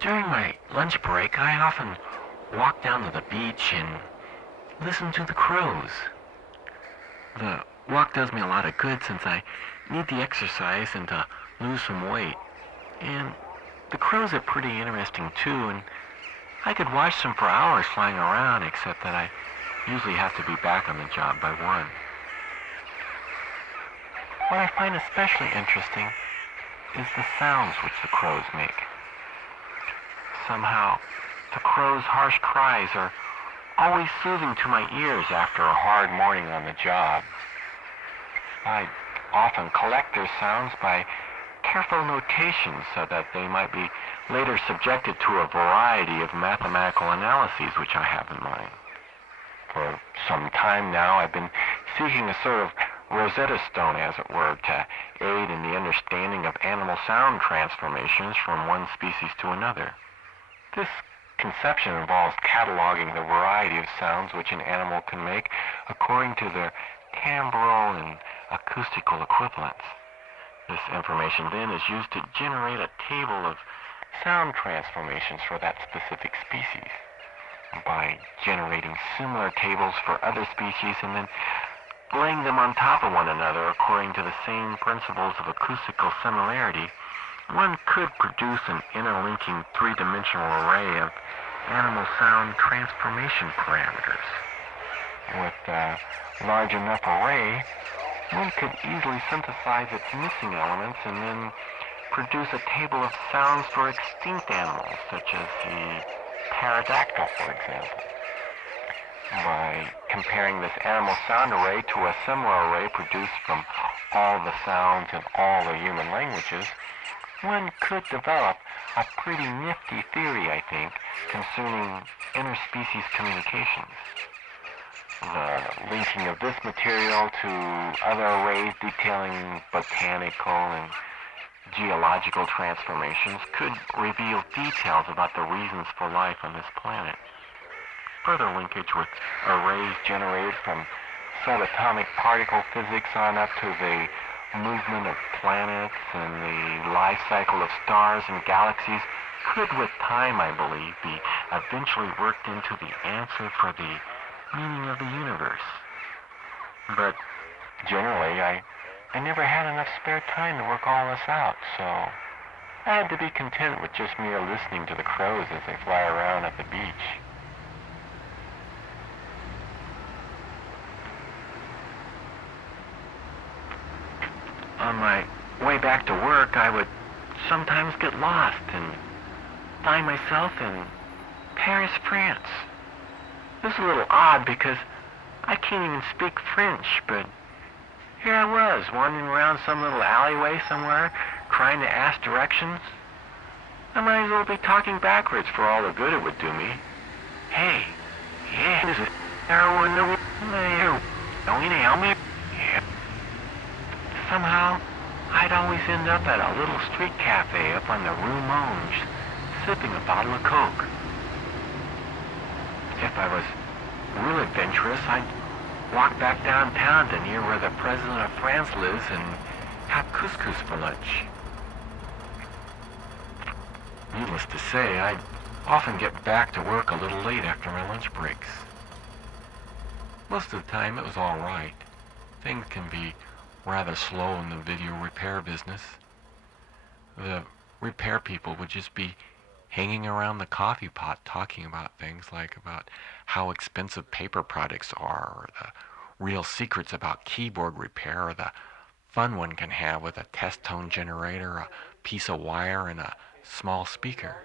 During my lunch break, I often walk down to the beach and listen to the crows. The walk does me a lot of good since I need the exercise and to lose some weight. And the crows are pretty interesting too, and I could watch them for hours flying around, except that I usually have to be back on the job by 1. What I find especially interesting is the sounds which the crows make. Somehow, the crows' harsh cries are always soothing to my ears after a hard morning on the job. I often collect their sounds by careful notations so that they might be later subjected to a variety of mathematical analyses which I have in mind. For some time now, I've been seeking a sort of Rosetta Stone, as it were, to aid in the understanding of animal sound transformations from one species to another. This conception involves cataloging the variety of sounds which an animal can make according to their timbral and acoustical equivalents. This information then is used to generate a table of sound transformations for that specific species. By generating similar tables for other species and then laying them on top of one another according to the same principles of acoustical similarity, one could produce an interlinking three-dimensional array of animal sound transformation parameters. With a large enough array, one could easily synthesize its missing elements and then produce a table of sounds for extinct animals, such as the pterodactyl, for example. By comparing this animal sound array to a similar array produced from all the sounds in all the human languages, one could develop a pretty nifty theory, I think, concerning interspecies communications. The linking of this material to other arrays detailing botanical and geological transformations could reveal details about the reasons for life on this planet. Further linkage with arrays generated from subatomic particle physics on up to the movement of planets and the life cycle of stars and galaxies could with time, I believe, be eventually worked into the answer for the meaning of the universe. But generally, I never had enough spare time to work all this out, so I had to be content with just mere listening to the crows as they fly around at the beach. On my way back to work, I would sometimes get lost and find myself in Paris, France. This is a little odd because I can't even speak French, but here I was, wandering around some little alleyway somewhere, trying to ask directions. I might as well be talking backwards for all the good it would do me. Hey, yeah, this is Arroba. Somehow, I'd always end up at a little street cafe up on the Rue Monge, sipping a bottle of Coke. If I was real adventurous, I'd walk back downtown to near where the President of France lives and have couscous for lunch. Needless to say, I'd often get back to work a little late after my lunch breaks. Most of the time, it was all right. Things can be rather slow in the video repair business. The repair people would just be hanging around the coffee pot talking about things like about how expensive paper products are, or the real secrets about keyboard repair, or the fun one can have with a test tone generator, a piece of wire, and a small speaker.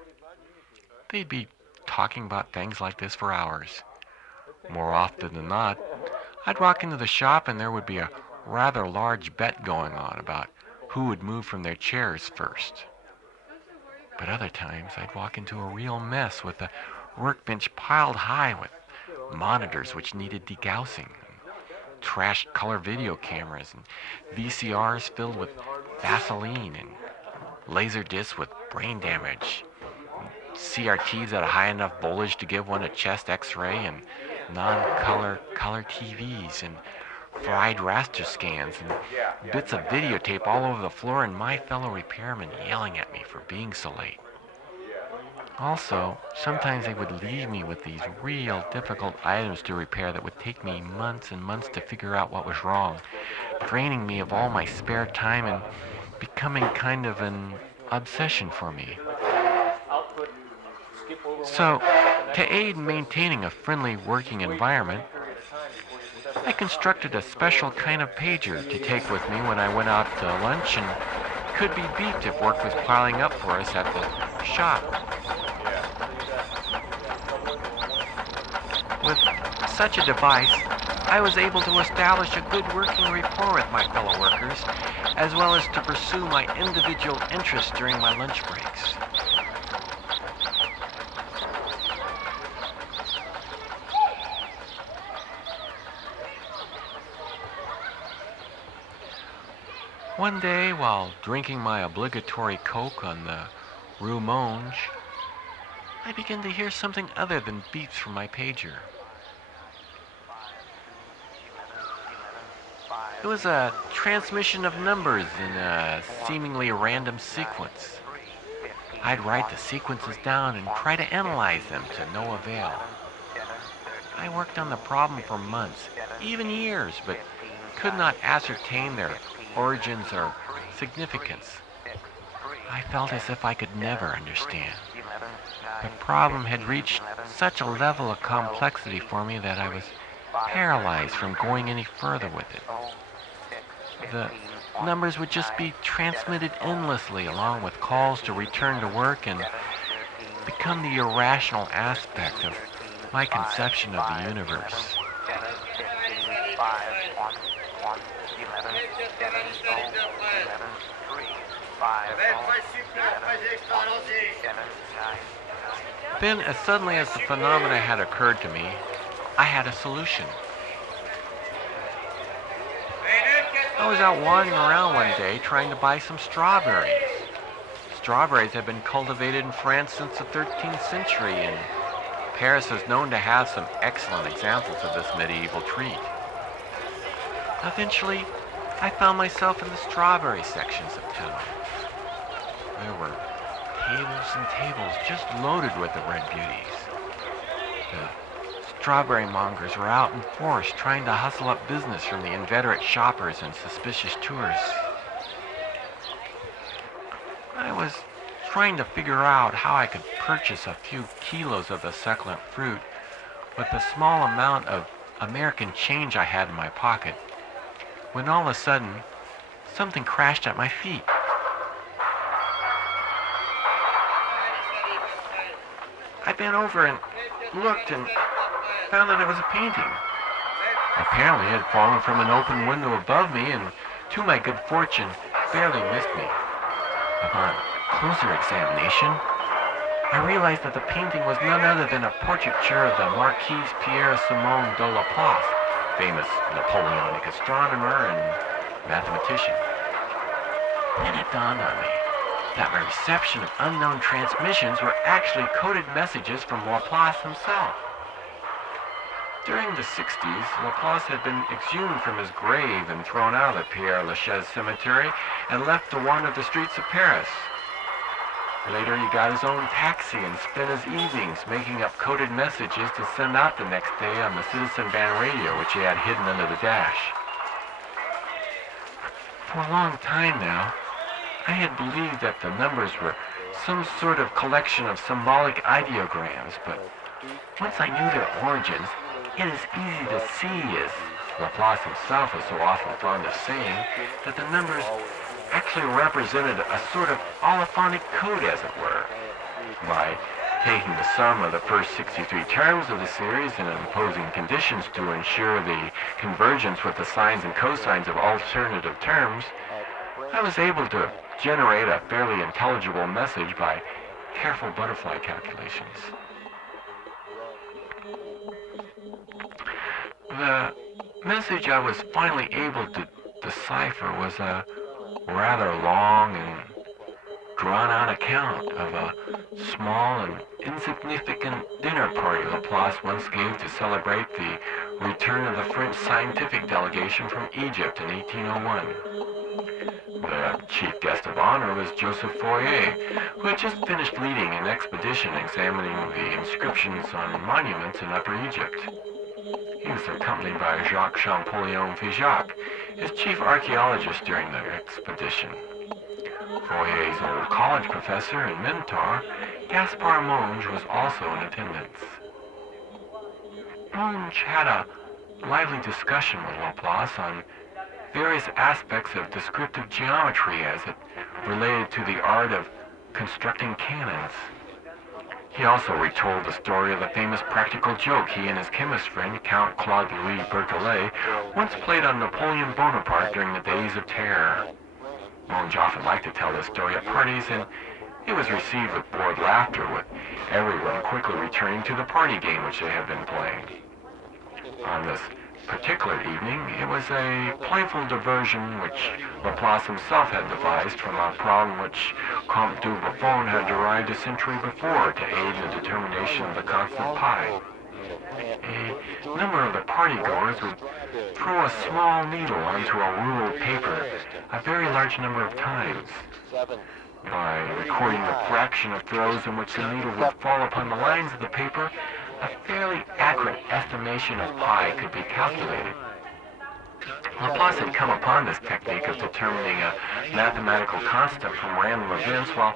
They'd be talking about things like this for hours. More often than not, I'd walk into the shop and there would be a rather large bet going on about who would move from their chairs first. But other times I'd walk into a real mess with the workbench piled high with monitors which needed degaussing, trashed color video cameras, and VCRs filled with Vaseline, and laser discs with brain damage, CRTs at a high enough voltage to give one a chest x-ray, and non-color color TVs, and fried raster scans, and bits of videotape all over the floor, and my fellow repairmen yelling at me for being so late. Also, sometimes they would leave me with these real difficult items to repair that would take me months and months to figure out what was wrong, draining me of all my spare time and becoming kind of an obsession for me. So, to aid in maintaining a friendly working environment, I constructed a special kind of pager to take with me when I went out to lunch and could be beeped if work was piling up for us at the shop. With such a device, I was able to establish a good working rapport with my fellow workers, as well as to pursue my individual interests during my lunch breaks. One day, while drinking my obligatory Coke on the Rue Monge, I began to hear something other than beeps from my pager. It was a transmission of numbers in a seemingly random sequence. I'd write the sequences down and try to analyze them to no avail. I worked on the problem for months, even years, but could not ascertain their origins or significance. I felt as if I could never understand. The problem had reached such a level of complexity for me that I was paralyzed from going any further with it. The numbers would just be transmitted endlessly along with calls to return to work and become the irrational aspect of my conception of the universe. Then, as suddenly as the phenomena had occurred to me, I had a solution. I was out wandering around one day trying to buy some strawberries. Strawberries have been cultivated in France since the 13th century, and Paris is known to have some excellent examples of this medieval treat. Eventually, I found myself in the strawberry sections of town. There were tables and tables just loaded with the red beauties. The strawberry mongers were out in force trying to hustle up business from the inveterate shoppers and suspicious tourists. I was trying to figure out how I could purchase a few kilos of the succulent fruit with the small amount of American change I had in my pocket, when all of a sudden, something crashed at my feet. I bent over and looked and found that it was a painting. Apparently it had fallen from an open window above me and, to my good fortune, barely missed me. Upon closer examination, I realized that the painting was none other than a portraiture of the Marquis Pierre-Simon de Laplace, famous Napoleonic astronomer and mathematician. Then it dawned on me that my reception of unknown transmissions were actually coded messages from Laplace himself. During the 60s, Laplace had been exhumed from his grave and thrown out of the Père Lachaise cemetery and left to wander the streets of Paris. Later, he got his own taxi and spent his evenings making up coded messages to send out the next day on the citizen band radio, which he had hidden under the dash. For a long time now, I had believed that the numbers were some sort of collection of symbolic ideograms, but once I knew their origins, it is easy to see, as Laplace himself is so often fond of saying, that the numbers actually represented a sort of allophonic code, as it were. By taking the sum of the first 63 terms of the series and imposing conditions to ensure the convergence with the sines and cosines of alternative terms, I was able to generate a fairly intelligible message by careful butterfly calculations. The message I was finally able to decipher was a rather long and drawn-out account of a small and insignificant dinner party Laplace once gave to celebrate the return of the French scientific delegation from Egypt in 1801. The chief guest of honor was Joseph Fourier, who had just finished leading an expedition examining the inscriptions on monuments in Upper Egypt. He was accompanied by Jacques Champollion Figeac, his chief archaeologist during the expedition. Fourier's old college professor and mentor, Gaspard Monge, was also in attendance. Monge had a lively discussion with Laplace on various aspects of descriptive geometry as it related to the art of constructing cannons. He also retold the story of the famous practical joke he and his chemist friend, Count Claude Louis Berthollet, once played on Napoleon Bonaparte during the days of terror. Monge often liked to tell this story at parties, and it was received with bored laughter, with everyone quickly returning to the party game which they had been playing. On this particular evening, it was a playful diversion which Laplace himself had devised from a problem which Comte du Buffon had derived a century before to aid in the determination of the constant pi. A number of the partygoers would throw a small needle onto a rule of paper a very large number of times. By recording the fraction of throws in which the needle would fall upon the lines of the paper, a fairly accurate estimation of pi could be calculated. Laplace had come upon this technique of determining a mathematical constant from random events while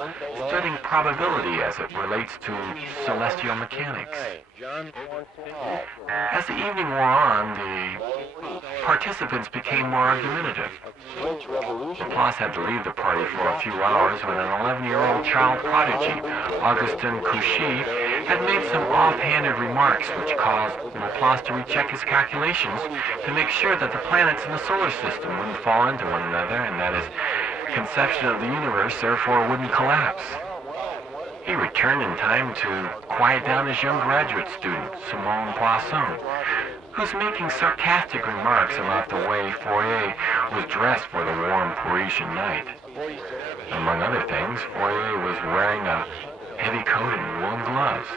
studying probability as it relates to celestial mechanics. As the evening wore on, the participants became more argumentative. Laplace had to leave the party for a few hours when an 11-year-old child prodigy, Augustin Cauchy, had made some offhanded remarks which caused Laplace to recheck his calculations to make sure that the planets in the solar system wouldn't fall into one another and that his conception of the universe therefore wouldn't collapse. He returned in time to quiet down his young graduate student, Simone Poisson, who was making sarcastic remarks about the way Fourier was dressed for the warm Parisian night. Among other things, Fourier was wearing a heavy coat and woolen gloves.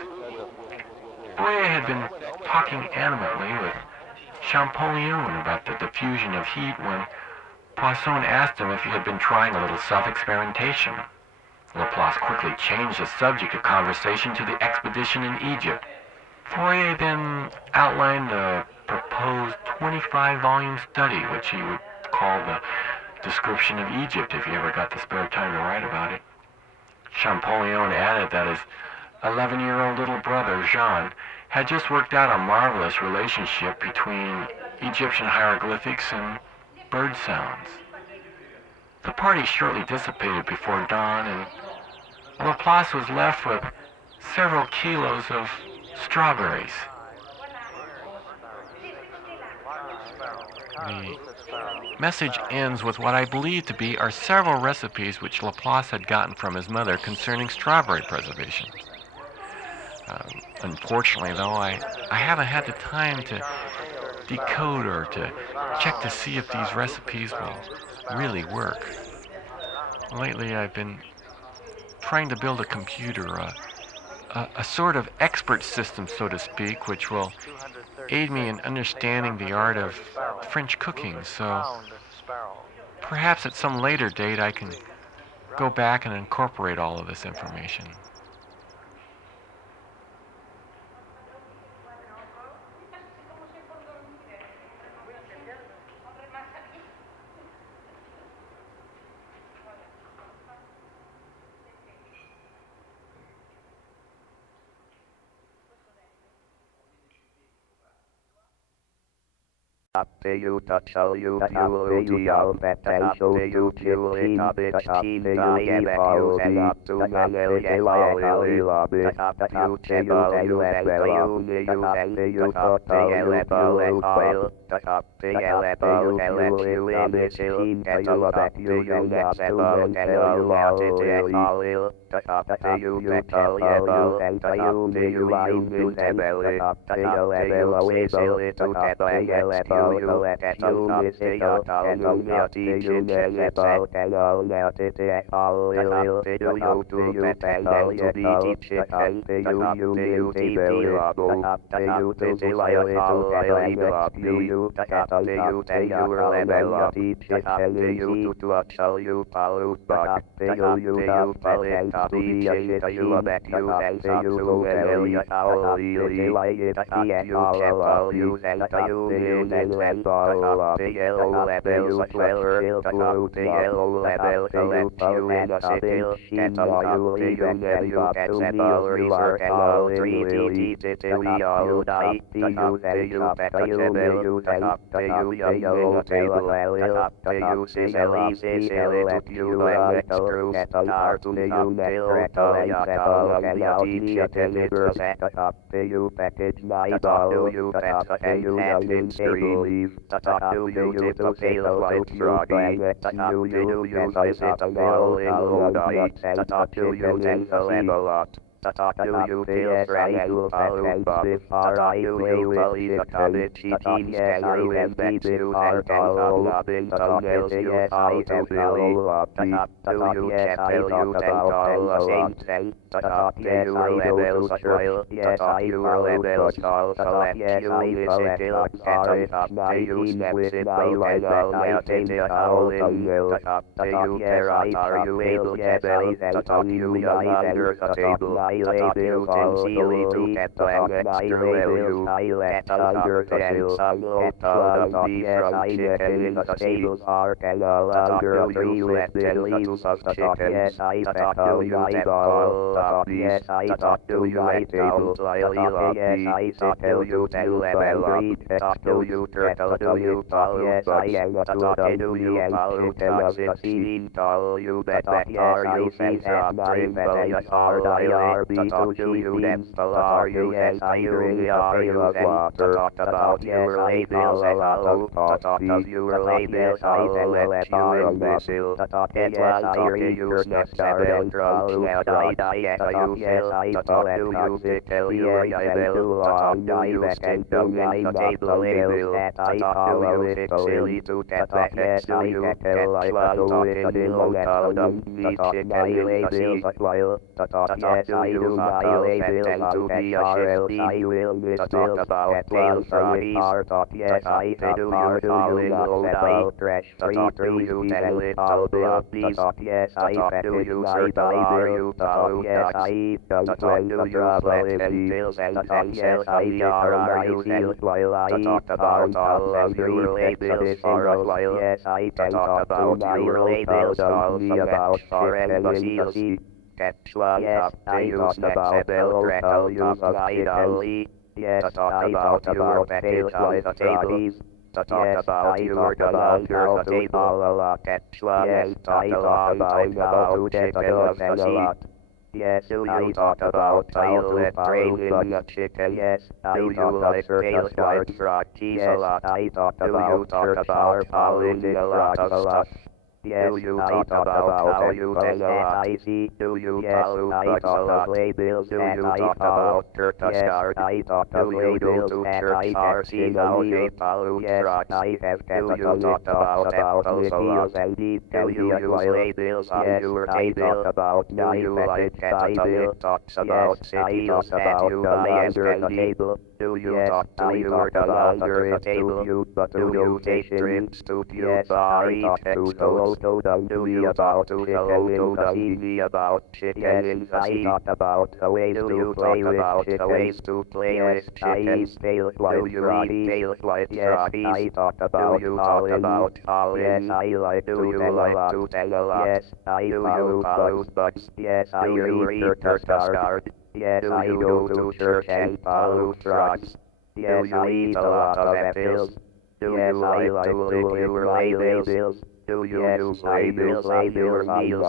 Fourier had been talking animately with Champollion about the diffusion of heat when Poisson asked him if he had been trying a little self-experimentation. Laplace quickly changed the subject of conversation to the expedition in Egypt. Fourier then outlined a proposed 25-volume study, which he would call the Description of Egypt if he ever got the spare time to write about it. Champollion added that his 11-year-old little brother, Jean, had just worked out a marvelous relationship between Egyptian hieroglyphics and bird sounds. The party shortly dissipated before dawn, and Laplace was left with several kilos of strawberries. The message ends with what I believe to be are several recipes which Laplace had gotten from his mother concerning strawberry preservation. Unfortunately, though, I haven't had the time to decode or to check to see if these recipes will really work. Lately, I've been trying to build a computer, a sort of expert system, so to speak, which will aid me in understanding the art of French cooking, so perhaps at some later date I can go back and incorporate all of this information. You touch all you fuel betal you kill it up it team you to you you that you visit and about you about and all that it is all will do you to you and all yet all shit and you you to why you level up each and you to what shall you follow back you follow it up each you bet you and you will how you like it you all you and you and all up the yellow level well the yellow level collect you in the city and all you and you get several resort and all 3D we all die you bet you yellow table you say you and screw start to you you package my ball you bet you have in stream you to sail like Rocky you visit a mill in Lodi you then level up you feel ready to follow Bob you believe a cabbage eating kangaroo and bet you and all up in thumbnails you how to follow up you can tell you and all the same thing you levels trial you levels all select you visit it and you visit by level and all in you are you able to you under the table you can see you get the you get under the and be from chicken in the tables are and under you let the leaves of chicken yes I thought you let all yes I thought you let tables yes I thought you then level up thought you turtle you follow yes I am a do you follow to 16 tall you bet are you fence up yes are to you them are you yes I are you water talk about your labels and all talk of your labels I let you imbecile yes I you next seven drugs now die you I talk to you tell you I will on you and don't the table label that I talk to you silly to that yes I you tell I do it in the meat chicken labels while yes I do my labels and to be a shit I will talk about tail fries yes I do you about trash free you then with all the please yes I do you search are you yes I don't do you flex and pills and yes I are you feel while I talk about all of your labels for a while yes I talk about your labels all about for embassies catch one yes I use about bell rattle use of idly yes talk about your package on the table talk about your under the table a lot catch one yes I talk about chicken of the sea yes I talk about pilot train in the chicken yes I talk like tail white fried cheese a lot I talk about Pauline a lot of stuff yes, do you talk about how you take I see? Do you follow I talk about labels? Do you talk about church stars? I talk about labels and I have seen how they follow trucks. I have do you talk about apples a lot? Do you use labels on your table? About do you like capital? It talks about cities that you buy under the table. Do you talk to your dog under the table? But do you take trips to your bar, eat expos? Do you about to hello to TV about chicken in the sea? About the ways to play with chickens to play with chickens. Do you eat pale white yes, I talk about do you talk about yes, I like do you like to tell a lot yes, I do you follow bugs yes, I read church stars yes, I go to church and follow frogs yes, I eat a lot of apples yes, I like to lick your labels do you use labels on your meals?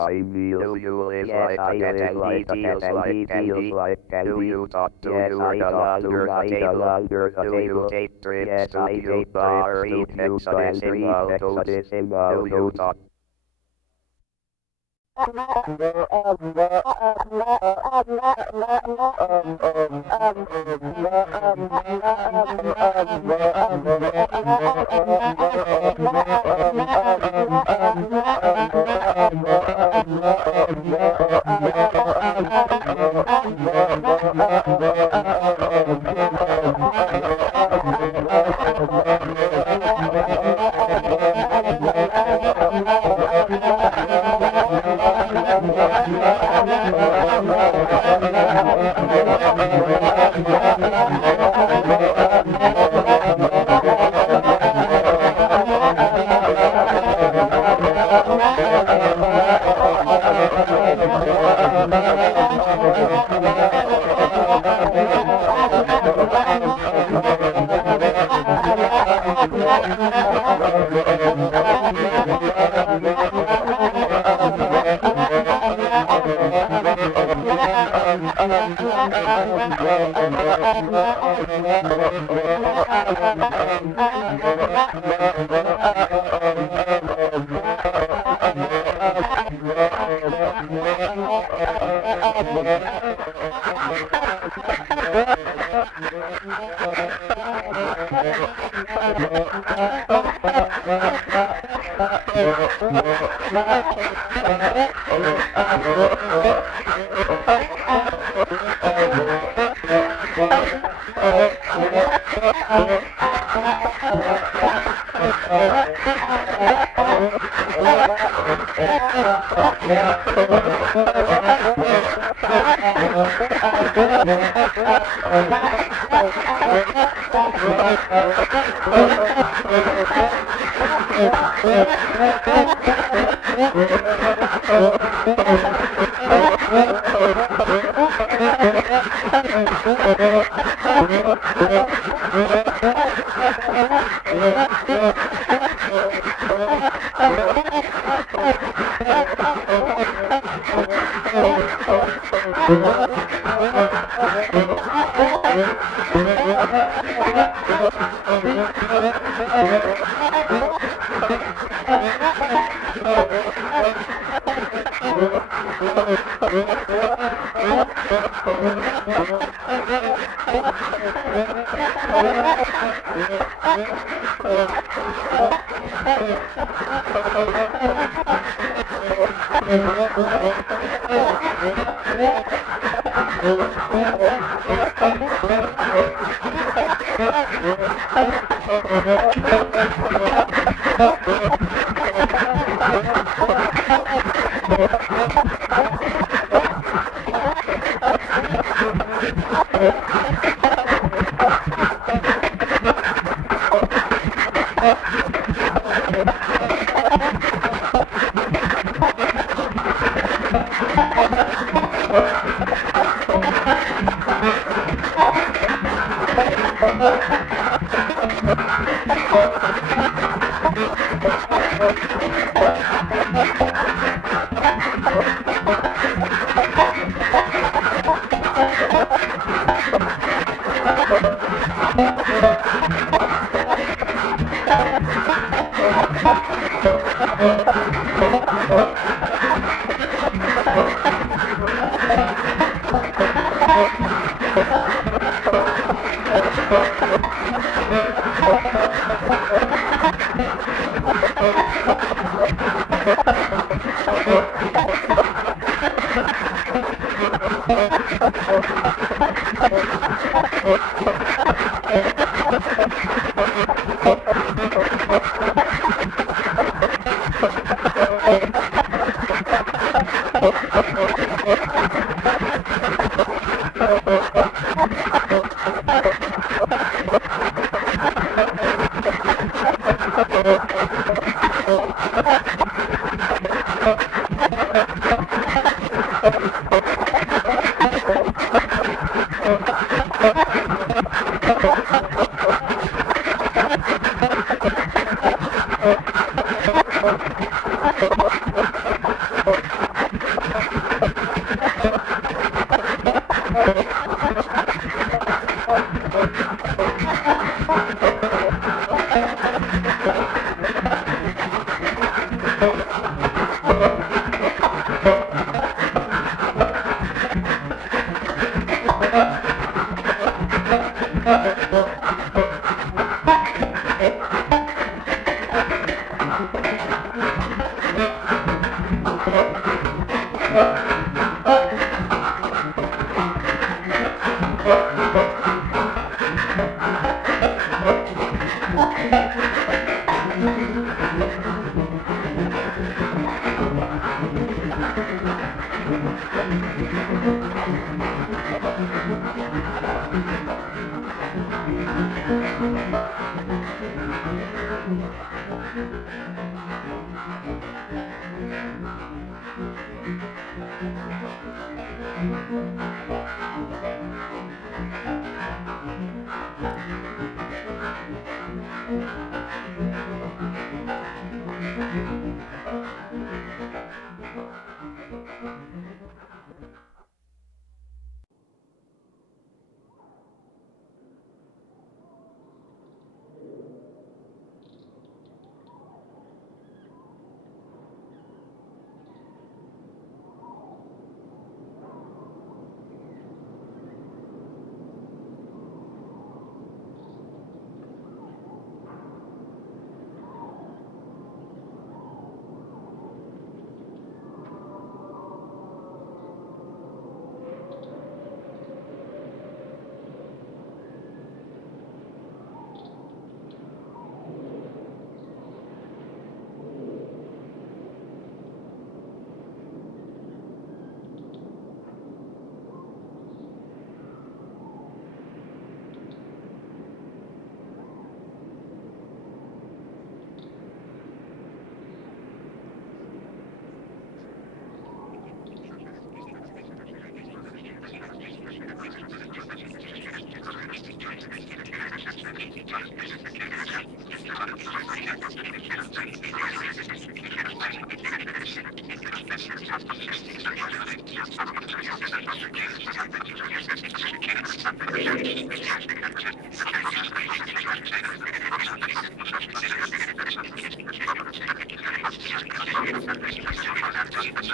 Do you live like a cat and eat feels like candy? Do you talk to your dog under the table? Do you take trips to your bar, eat Exodus in autos? Do you talk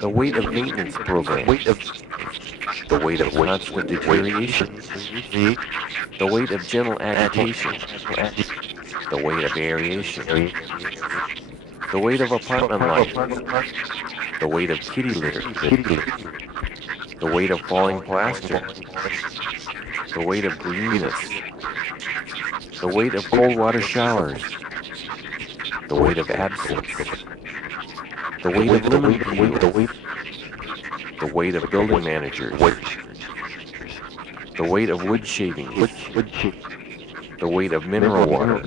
The weight of maintenance programs, the weight of constant deterioration, the weight of gentle agitation, the weight of aeration, the weight of apartment life, the weight of kitty litter, the weight of falling plaster, the weight of greenness, the weight of cold water showers, the weight of absence, the weight of lemon peels, the weight of building managers, the weight of wood shavings, the weight of mineral water,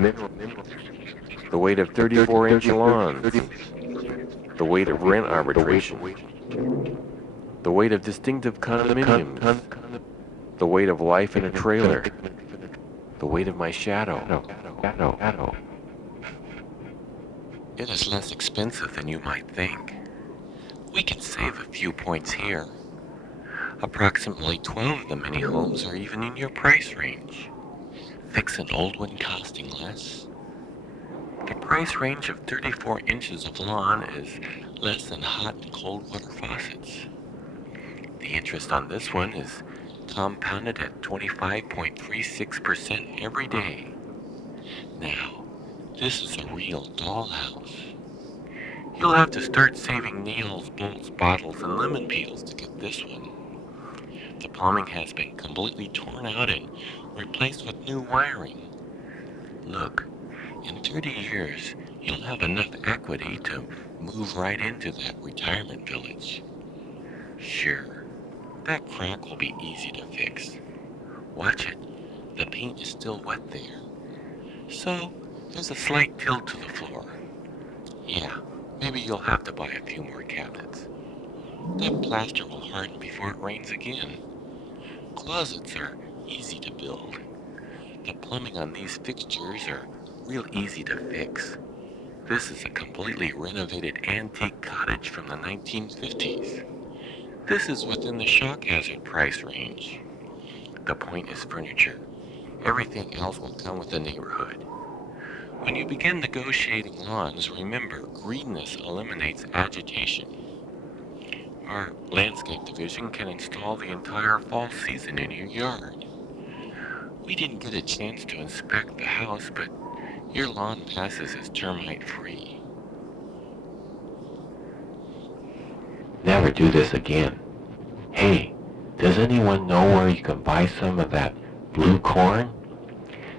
the weight of 34-inch lawns, the weight of rent arbitration, the weight of distinctive condominiums, the weight of life in a trailer, the weight of my shadow. It is less expensive than you might think. We can save a few points here. Approximately 12 of the many homes are even in your price range. Fix an old one costing less. The price range of 34 inches of lawn is less than hot and cold water faucets. The interest on this one is compounded at 25.36% every day. Now, this is a real dollhouse. You'll have to start saving nails, bolts, bottles, and lemon peels to get this one. The plumbing has been completely torn out and replaced with new wiring. Look, in 30 years, you'll have enough equity to move right into that retirement village. Sure, that crack will be easy to fix. Watch it, the paint is still wet there. So, there's a slight tilt to the floor. Yeah, maybe you'll have to buy a few more cabinets. That plaster will harden before it rains again. Closets are easy to build. The plumbing on these fixtures are real easy to fix. This is a completely renovated antique cottage from the 1950s. This is within the shock hazard price range. The point is furniture. Everything else will come with the neighborhood. When you begin negotiating lawns, remember greenness eliminates agitation. Our landscape division can install the entire fall season in your yard. We didn't get a chance to inspect the house, but your lawn passes as termite free. Never do this again. Hey, does anyone know where you can buy some of that blue corn?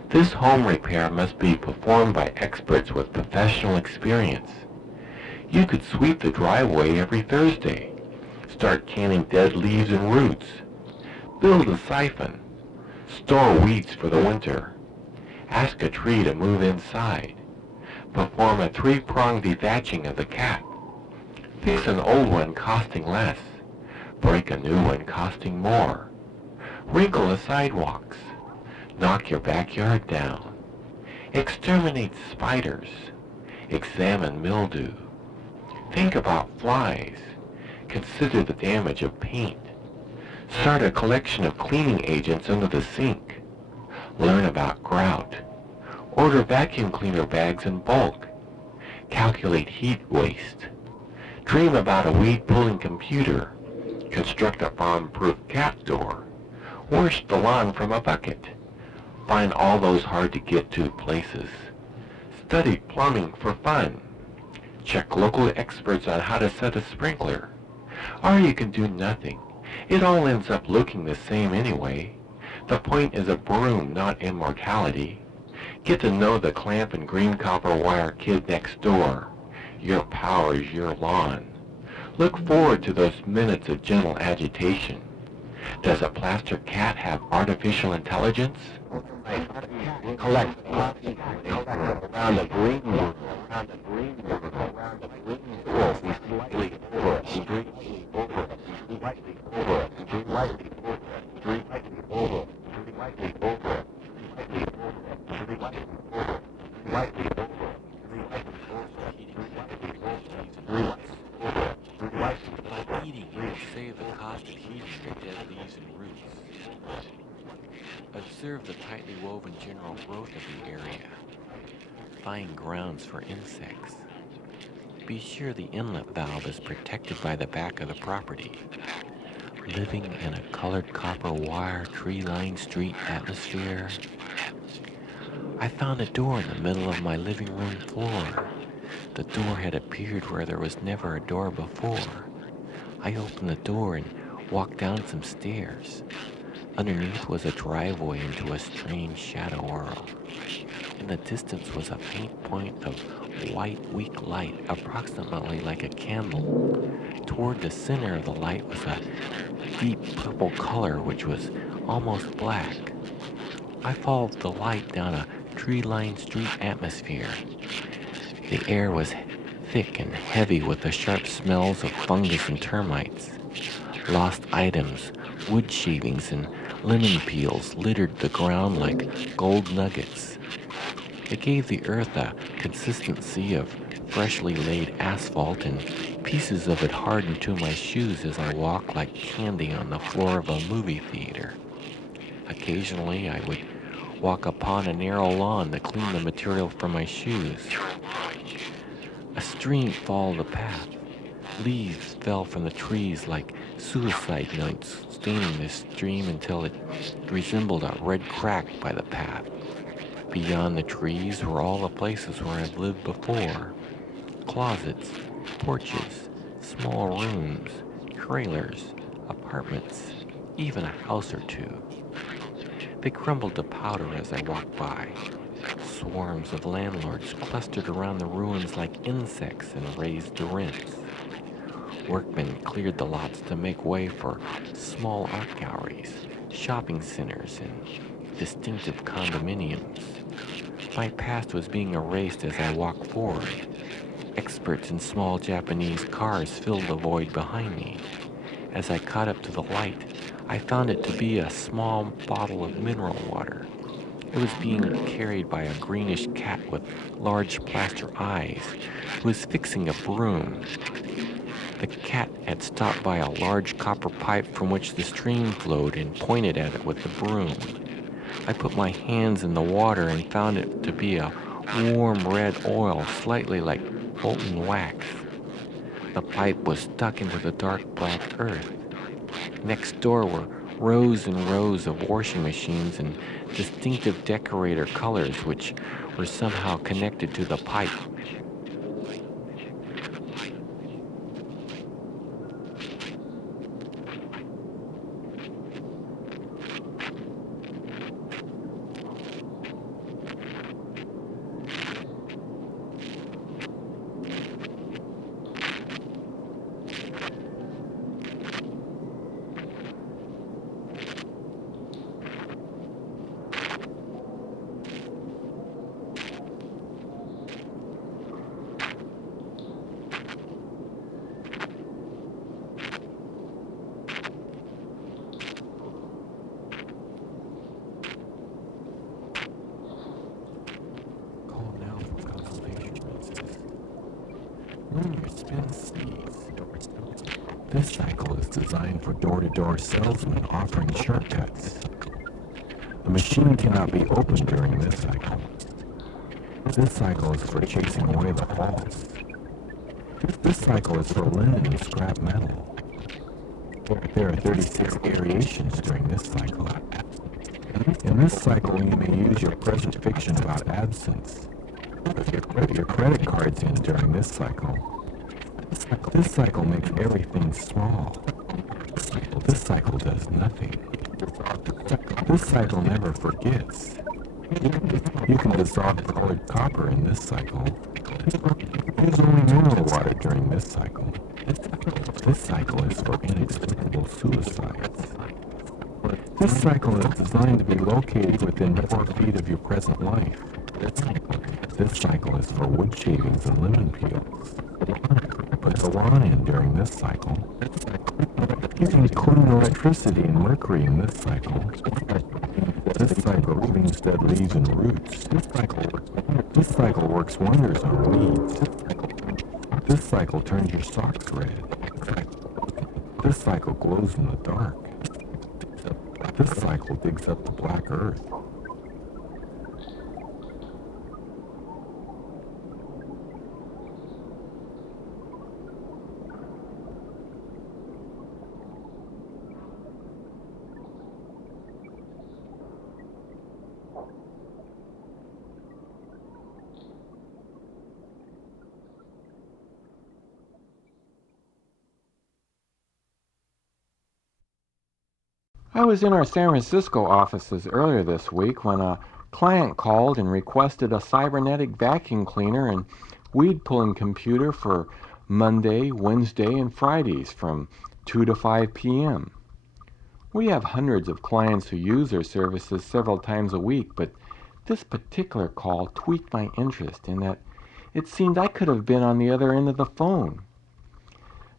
This home repair must be performed by experts with professional experience. You could sweep the driveway every Thursday. Start canning dead leaves and roots. Build a siphon. Store weeds for the winter. Ask a tree to move inside. Perform a three-pronged dethatching of the cat. Fix an old one costing less. Break a new one costing more. Wrinkle the sidewalks. Knock your backyard down. Exterminate spiders. Examine mildew. Think about flies. Consider the damage of paint. Start a collection of cleaning agents under the sink. Learn about grout. Order vacuum cleaner bags in bulk. Calculate heat waste. Dream about a weed-pulling computer. Construct a bomb-proof cat door. Wash the lawn from a bucket. Find all those hard-to-get-to places. Study plumbing for fun. Check local experts on how to set a sprinkler. Or you can do nothing. It all ends up looking the same anyway. The point is a broom, not immortality. Get to know the clamp and green copper wire kid next door. Your power is your lawn. Look forward to those minutes of gentle agitation. Does a plaster cat have artificial intelligence? Collect around the green world, around the green world, around the green world, slightly over, slightly over, slightly over, slightly over, slightly over, slightly over, slightly over, slightly over, By eating, you can save the cost of heating your dead leaves and roots. Observe the tightly woven general growth of the area. Find grounds for insects. Be sure the inlet valve is protected by the back of the property. Living in a colored copper wire tree-lined street atmosphere. I found a door in the middle of my living room floor. The door had appeared where there was never a door before. I opened the door and walked down some stairs. Underneath was a driveway into a strange shadow world. In the distance was a faint point of white, weak light, approximately like a candle. Toward the center of the light was a deep purple color which was almost black. I followed the light down a tree-lined street atmosphere. The air was thick and heavy with the sharp smells of fungus and termites. Lost items, wood shavings, and lemon peels littered the ground like gold nuggets. It gave the earth a consistency of freshly laid asphalt, and pieces of it hardened to my shoes as I walked like candy on the floor of a movie theater. Occasionally, I would walk upon a narrow lawn to clean the material from my shoes. A stream followed the path. Leaves fell from the trees like suicide notes, staining the stream until it resembled a red crack by the path. Beyond the trees were all the places where I've lived before. Closets, porches, small rooms, trailers, apartments, even a house or two. They crumbled to powder as I walked by. Swarms of landlords clustered around the ruins like insects and raised the rents. Workmen cleared the lots to make way for small art galleries, shopping centers, and distinctive condominiums. My past was being erased as I walked forward. Experts in small Japanese cars filled the void behind me. As I caught up to the light, I found it to be a small bottle of mineral water. It was being carried by a greenish cat with large plaster eyes, who was fixing a broom. The cat had stopped by a large copper pipe from which the stream flowed and pointed at it with the broom. I put my hands in the water and found it to be a warm red oil, slightly like molten wax. The pipe was stuck into the dark black earth. Next door were rows and rows of washing machines and distinctive decorator colors which were somehow connected to the pipe. This cycle is designed for door-to-door salesmen offering shortcuts. The machine cannot be opened during this cycle. This cycle is for chasing away the false. This cycle is for linen and scrap metal. There are 36 variations during this cycle. In this cycle, you may use your present fiction about absence. Put your credit cards in during this cycle. This cycle makes everything small. This cycle does nothing. This cycle never forgets. You can dissolve colored copper in this cycle. Use only mineral water during this cycle. This cycle is for inexplicable suicides. This cycle is designed to be located within 4 feet of your present life. This cycle is for wood shavings and lemon peels. Put the lawn in during this cycle. You can clean electricity and mercury in this cycle. This cycle cleans dead leaves and roots. This cycle works wonders on weeds. This cycle turns your socks red. This cycle glows in the dark. This cycle digs up the black earth. I was in our San Francisco offices earlier this week when a client called and requested a cybernetic vacuum cleaner and weed pulling computer for Monday, Wednesday, and Fridays from 2 to 5 p.m. We have hundreds of clients who use their services several times a week, but this particular call tweaked my interest in that it seemed I could have been on the other end of the phone.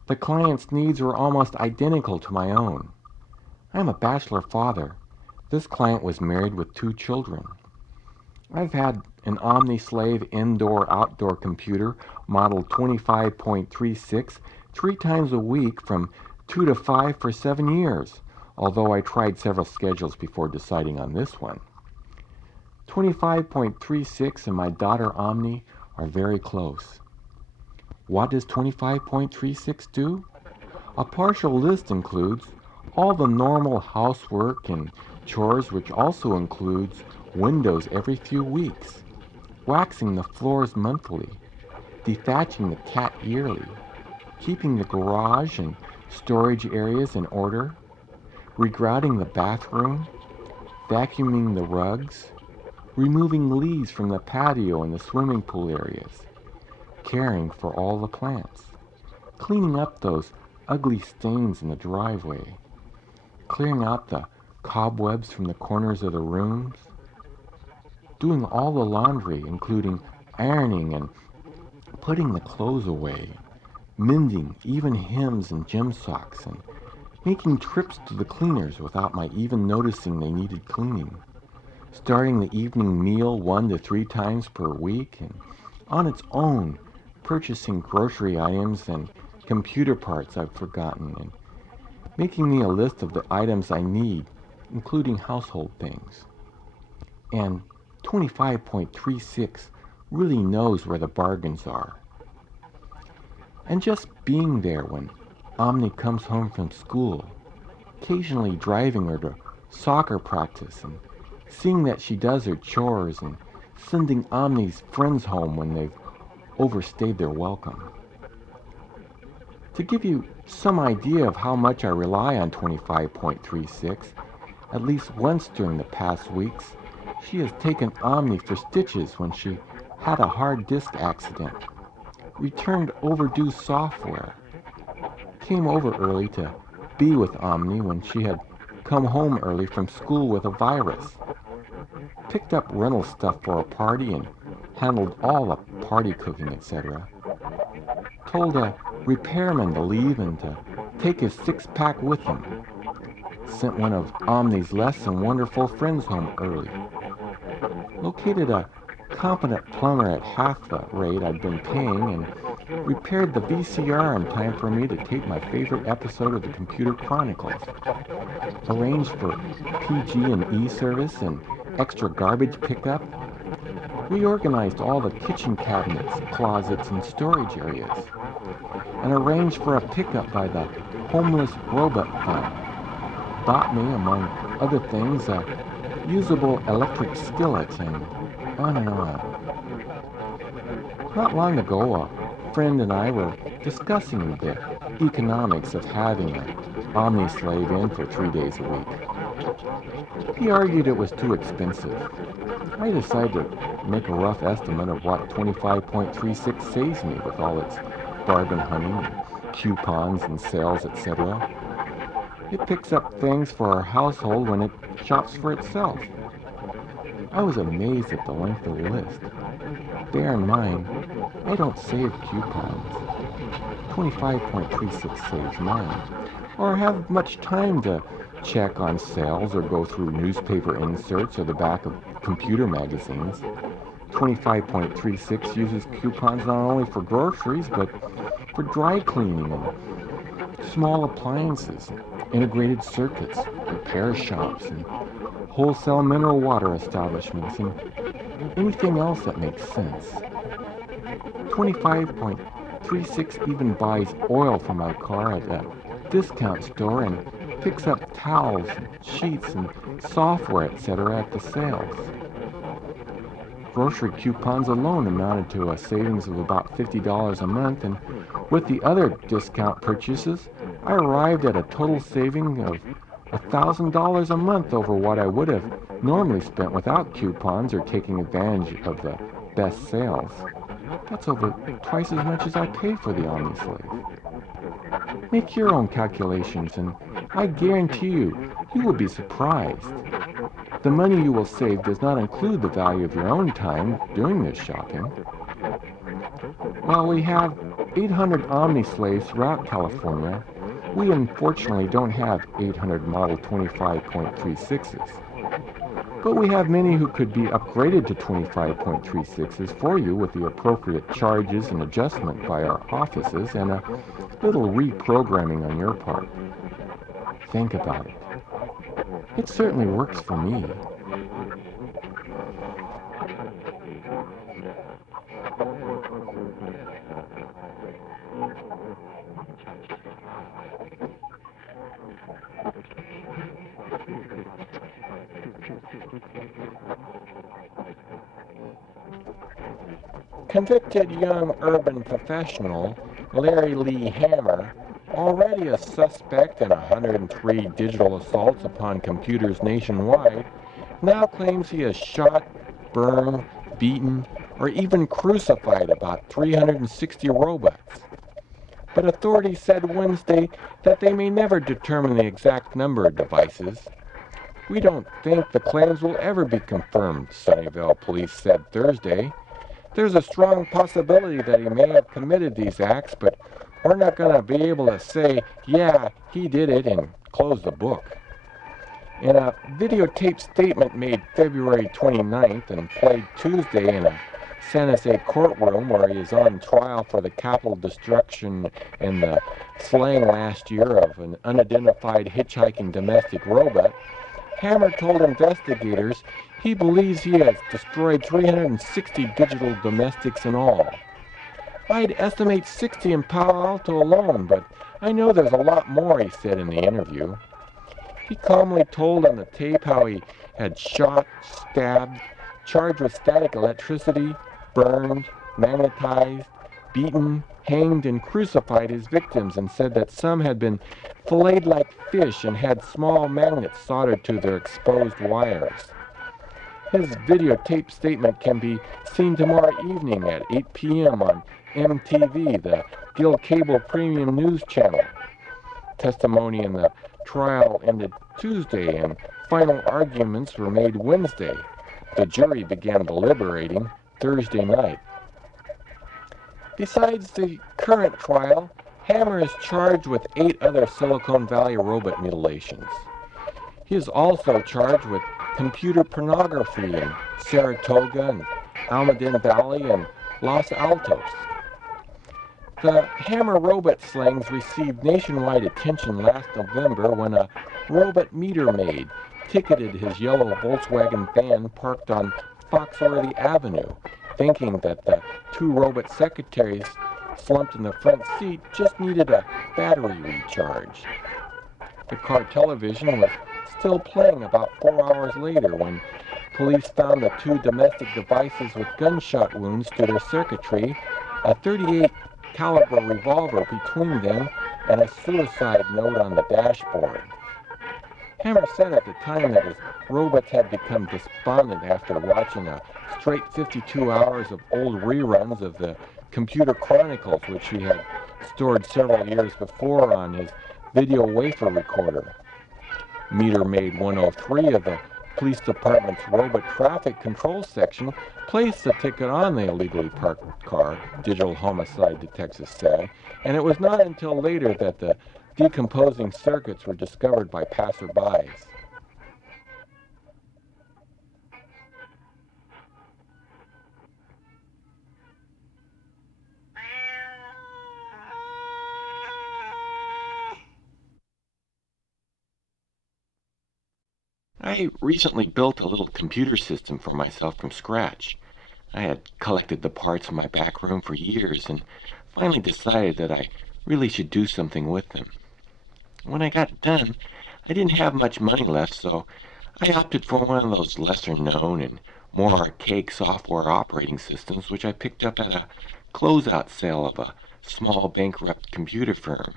The client's needs were almost identical to my own. I'm a bachelor father. This client was married with 2 children. I've had an OmniSlave indoor-outdoor computer, model 25.36, 3 times a week from 2 to 5 for 7 years, although I tried several schedules before deciding on this one. 25.36 and my daughter Omni are very close. What does 25.36 do? A partial list includes all the normal housework and chores, which also includes windows every few weeks, waxing the floors monthly, dethatching the cat yearly, keeping the garage and storage areas in order, regrouting the bathroom, vacuuming the rugs, removing leaves from the patio and the swimming pool areas, caring for all the plants, cleaning up those ugly stains in the driveway, clearing out the cobwebs from the corners of the rooms, doing all the laundry, including ironing and putting the clothes away, mending even hems and gym socks, and making trips to the cleaners without my even noticing they needed cleaning, starting the evening meal 1 to 3 times per week, and on its own, purchasing grocery items and computer parts I've forgotten, and making me a list of the items I need, including household things. And 25.36 really knows where the bargains are. And just being there when Omni comes home from school, occasionally driving her to soccer practice and seeing that she does her chores and sending Omni's friends home when they've overstayed their welcome. To give you some idea of how much I rely on 25.36, at least once during the past weeks, she has taken Omni for stitches when she had a hard disk accident, returned overdue software, came over early to be with Omni when she had come home early from school with a virus, picked up rental stuff for a party and handled all the party cooking, etc., told a repairman to leave and to take his 6-pack with him, sent one of Omni's less than wonderful friends home early, located a competent plumber at half the rate I'd been paying, and repaired the VCR in time for me to tape my favorite episode of the Computer Chronicles, arranged for PG&E service and extra garbage pickup, reorganized all the kitchen cabinets, closets, and storage areas, and arranged for a pickup by the Homeless Robot Fund. Bought me, among other things, usable electric skillets, and on and on. Not long ago, a friend and I were discussing the economics of having an omni-slave in for 3 days a week. He argued it was too expensive. I decided to make a rough estimate of what 25.36 saves me with all its bargain hunting, and coupons and sales, etc. It picks up things for our household when it shops for itself. I was amazed at the length of the list. Bear in mind, I don't save coupons. 25.36 saves mine, or have much time to check on sales or go through newspaper inserts or the back of computer magazines. 25.36 uses coupons not only for groceries, but for dry cleaning and small appliances, integrated circuits, repair shops, and wholesale mineral water establishments, and anything else that makes sense. 25.36 even buys oil for my car at a discount store and picks up towels, sheets, and software, etc. at the sales. Grocery coupons alone amounted to a savings of about $50 a month, and with the other discount purchases, I arrived at a total saving of $1,000 a month over what I would have normally spent without coupons or taking advantage of the best sales. That's over twice as much as I pay for the Omni-Slave. Make your own calculations, and I guarantee you will be surprised. The money you will save does not include the value of your own time doing this shopping. While we have 800 Omni-Slaves throughout California, we unfortunately don't have 800 Model 25.36s. But we have many who could be upgraded to 25.36s for you with the appropriate charges and adjustment by our offices and a little reprogramming on your part. Think about it. It certainly works for me. Convicted young urban professional Larry Lee Hammer, already a suspect in 103 digital assaults upon computers nationwide, now claims he has shot, burned, beaten, or even crucified about 360 robots. But authorities said Wednesday that they may never determine the exact number of devices. We don't think the claims will ever be confirmed, Sunnyvale police said Thursday. There's a strong possibility that he may have committed these acts, but we're not going to be able to say, yeah, he did it, and close the book. In a videotaped statement made February 29th and played Tuesday in a San Jose courtroom where he is on trial for the capital destruction and the slaying last year of an unidentified hitchhiking domestic robot, Hammer told investigators he believes he has destroyed 360 digital domestics in all. I'd estimate 60 in Palo Alto alone, but I know there's a lot more, he said in the interview. He calmly told on the tape how he had shot, stabbed, charged with static electricity, burned, magnetized, beaten, hanged, and crucified his victims, and said that some had been filleted like fish and had small magnets soldered to their exposed wires. His videotape statement can be seen tomorrow evening at 8 p.m. on MTV, the Guild Cable Premium News Channel. Testimony in the trial ended Tuesday, and final arguments were made Wednesday. The jury began deliberating Thursday night. Besides the current trial, Hammer is charged with 8 other Silicon Valley robot mutilations. He is also charged with computer pornography in Saratoga and Almaden Valley and Los Altos. The Hammer robot slings received nationwide attention last November when a robot meter maid ticketed his yellow Volkswagen van parked on Foxworthy Avenue, thinking that the two robot secretaries slumped in the front seat just needed a battery recharge. The car television was still playing about 4 hours later when police found the two domestic devices with gunshot wounds to their circuitry, a .38 caliber revolver between them, and a suicide note on the dashboard. Hammer said at the time that his robots had become despondent after watching a straight 52 hours of old reruns of the Computer Chronicles, which he had stored several years before on his video wafer recorder. Meter Maid 103 of the police department's robot traffic control section placed the ticket on the illegally parked car, digital homicide detectives said, and it was not until later that the decomposing circuits were discovered by passerbys. I recently built a little computer system for myself from scratch. I had collected the parts in my back room for years and finally decided that I really should do something with them. When I got done, I didn't have much money left, so I opted for one of those lesser known and more archaic software operating systems which I picked up at a closeout sale of a small bankrupt computer firm.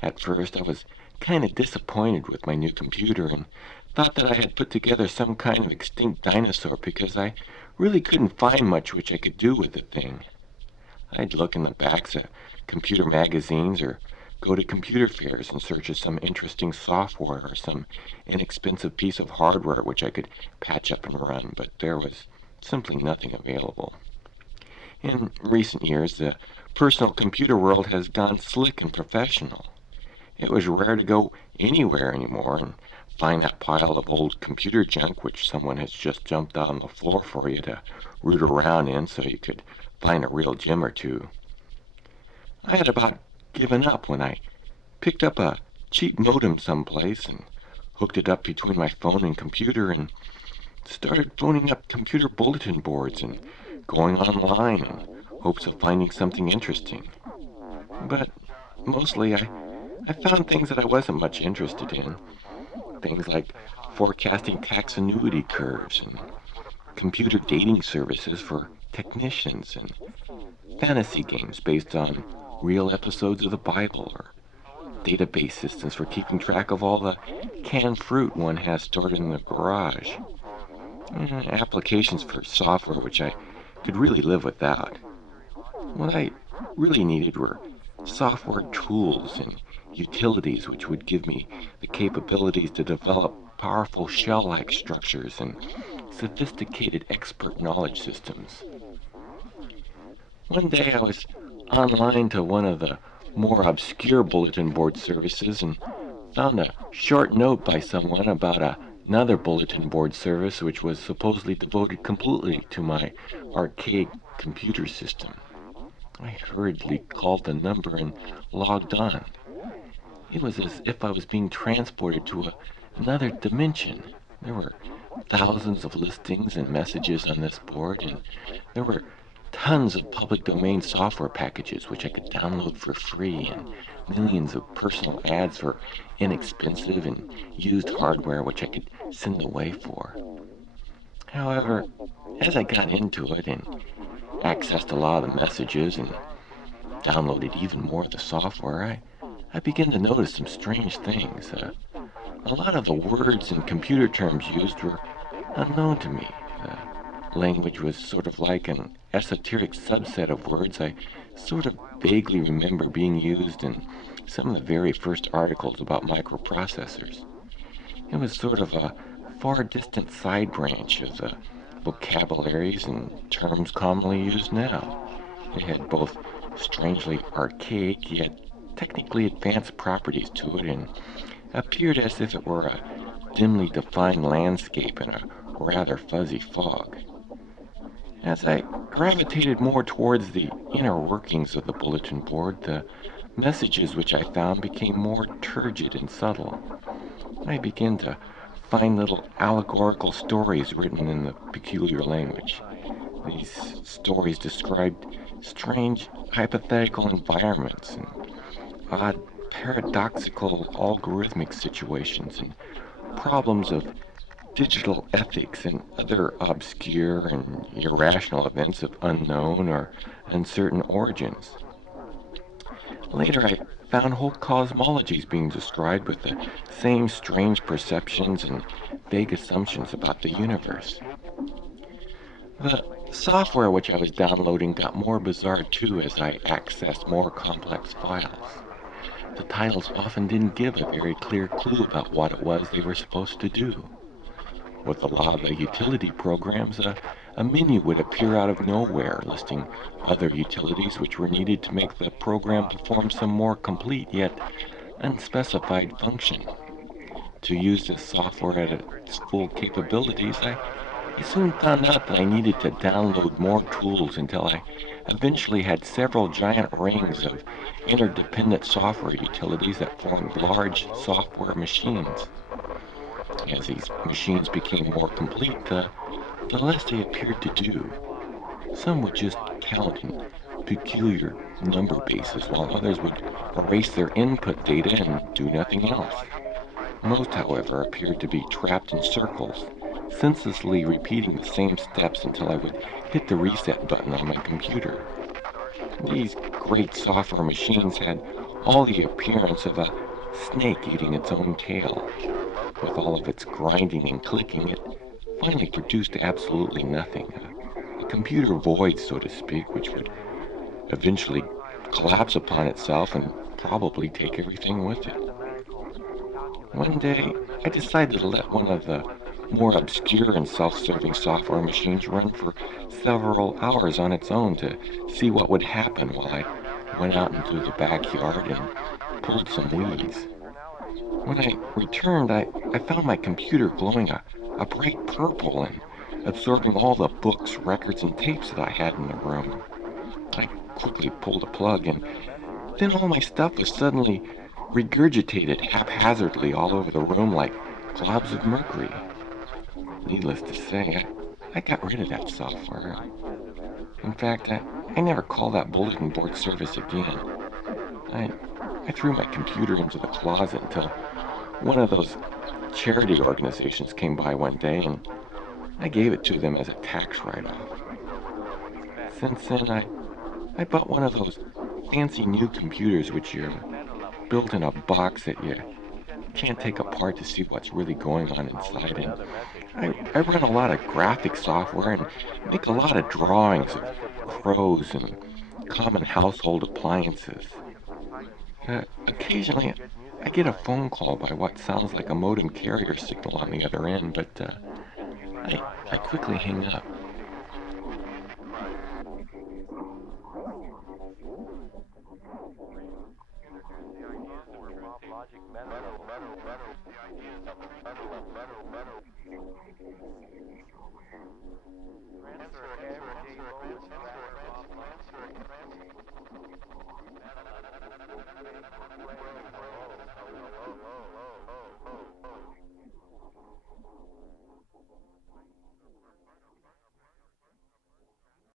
At first, I was kind of disappointed with my new computer and thought that I had put together some kind of extinct dinosaur because I really couldn't find much which I could do with the thing. I'd look in the backs of computer magazines or go to computer fairs in search of some interesting software or some inexpensive piece of hardware which I could patch up and run, but there was simply nothing available. In recent years, the personal computer world has gone slick and professional. It was rare to go anywhere anymore and find that pile of old computer junk which someone has just jumped out on the floor for you to root around in so you could find a real gem or two. I had about given up when I picked up a cheap modem someplace and hooked it up between my phone and computer and started phoning up computer bulletin boards and going online in hopes of finding something interesting. But mostly I found things that I wasn't much interested in. Things like forecasting tax annuity curves and computer dating services for technicians and fantasy games based on real episodes of the Bible or database systems for keeping track of all the canned fruit one has stored in the garage. Applications for software which I could really live without. What I really needed were software tools and utilities which would give me the capabilities to develop powerful shell-like structures and sophisticated expert knowledge systems. One day I was online to one of the more obscure bulletin board services and found a short note by someone about another bulletin board service which was supposedly devoted completely to my archaic computer system. I hurriedly called the number and logged on. It was as if I was being transported to another dimension. There were thousands of listings and messages on this board, and there were tons of public domain software packages which I could download for free, and millions of personal ads for inexpensive and used hardware which I could send away for. However, as I got into it and accessed a lot of the messages and downloaded even more of the software, I began to notice some strange things. A lot of the words and computer terms used were unknown to me. The language was sort of like an esoteric subset of words I sort of vaguely remember being used in some of the very first articles about microprocessors. It was sort of a far distant side branch of the vocabularies and terms commonly used now. It had both strangely archaic yet technically advanced properties to it and appeared as if it were a dimly defined landscape in a rather fuzzy fog. As I gravitated more towards the inner workings of the bulletin board, the messages which I found became more turgid and subtle. I began to find little allegorical stories written in the peculiar language. These stories described strange hypothetical environments and odd paradoxical algorithmic situations and problems of digital ethics and other obscure and irrational events of unknown or uncertain origins. Later, I found whole cosmologies being described with the same strange perceptions and vague assumptions about the universe. The software which I was downloading got more bizarre too as I accessed more complex files. The titles often didn't give a very clear clue about what it was they were supposed to do. With a lot of the utility programs, a menu would appear out of nowhere listing other utilities which were needed to make the program perform some more complete yet unspecified function. To use this software at its full capabilities, I soon found out that I needed to download more tools until I eventually had several giant rings of interdependent software utilities that formed large software machines. As these machines became more complete, the less they appeared to do. Some would just count in peculiar number bases, while others would erase their input data and do nothing else. Most, however, appeared to be trapped in circles, senselessly repeating the same steps until I would hit the reset button on my computer. These great software machines had all the appearance of a snake eating its own tail. With all of its grinding and clicking, it finally produced absolutely nothing. A computer void, so to speak, which would eventually collapse upon itself and probably take everything with it. One day, I decided to let one of the more obscure and self-serving software machines run for several hours on its own to see what would happen while I went out into the backyard and pulled some weeds. When I returned, I found my computer glowing a bright purple and absorbing all the books, records, and tapes that I had in the room. I quickly pulled a plug, and then all my stuff was suddenly regurgitated haphazardly all over the room like globs of mercury. Needless to say, I got rid of that software. In fact, I never called that bulletin board service again. I, I threw my computer into the closet until one of those charity organizations came by one day and I gave it to them as a tax write-off. Since then, I bought one of those fancy new computers which are built in a box that you can't take apart to see what's really going on inside. And I run a lot of graphic software and make a lot of drawings of crows and common household appliances. Occasionally, I get a phone call by what sounds like a modem carrier signal on the other end, but I quickly hang up.